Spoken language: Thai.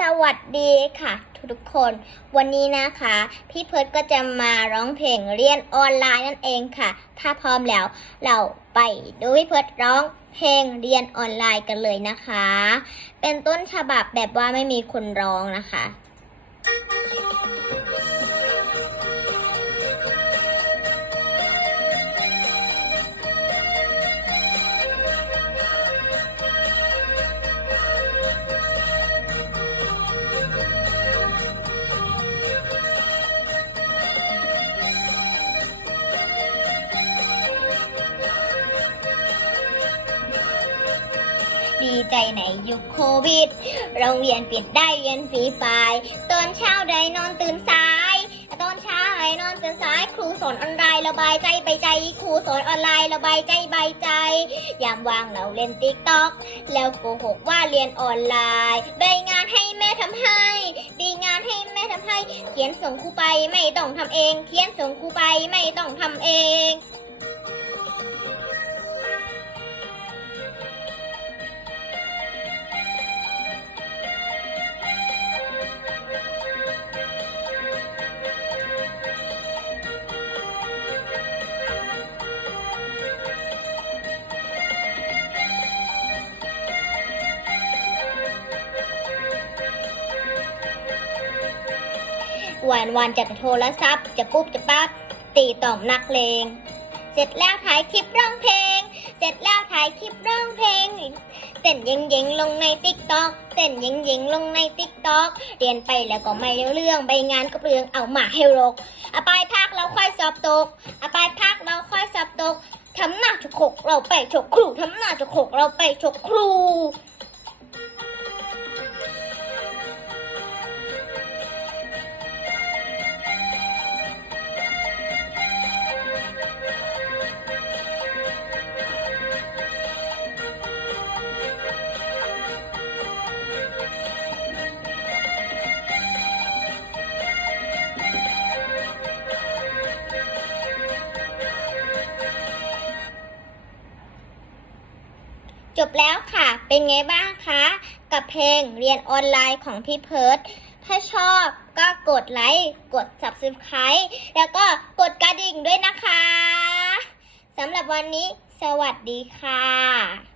สวัสดีค่ะทุกคน วันนี้นะคะ พี่เพิร์ดก็จะมาร้องเพลงเรียนออนไลน์นั่นเองค่ะ ถ้าพร้อมแล้วเราไปดูพี่เพิร์ดร้องเพลงเรียนออนไลน์กันเลยนะคะ เป็นต้นฉบับแบบว่าไม่มีคนร้องนะคะ ดีใจในยุคโควิด โรงเรียนปิดได้เรียนฟรีไฟตอนเช้าได้นอนตื่นสาย ตอนเช้าได้นอนตื่นสาย ครูสอนออนไลน์ระบายใจไปใจ ครูสอนออนไลน์ระบายใจใบใจ ยามว่างเราเล่นติ๊กต็อก แล้วโกหกว่าเรียนออนไลน์ได้งานให้แม่ทำให้ ดีงานให้แม่ทำให้ เขียนส่งครูไปไม่ต้องทำเอง เขียนส่งครูไปไม่ต้องทำเอง วันวันจะโทรศัพท์ จะปุ๊บจะปั๊บตีต่อมนักเลง เสร็จแล้วถ่ายคลิปร้องเพลง เสร็จแล้วถ่ายคลิปร้องเพลง เต้นยิงยิงลงในติ๊กต็อกเต้นยิงยิงลงในติ๊กต็อกเรียนไปแล้วก็ไม่รู้เรื่องไปงานก็เปลืองเอาหมาให้รกเอาไปพักเราค่อยสอบตกเอาไปพักเราค่อยสอบตกทำหน้าฉกขกเราไปฉกครูทำหน้าฉกขกเราไปฉกครู บแล้วค่ะ เป็นไงบ้างคะ กับเพลงเรียนออนไลน์ของพี่เพิร์ดถ้าชอบก็กดไลค์ กด Subscribe แล้วก็กดกระดิ่งด้วยนะคะ สำหรับวันนี้สวัสดีค่ะ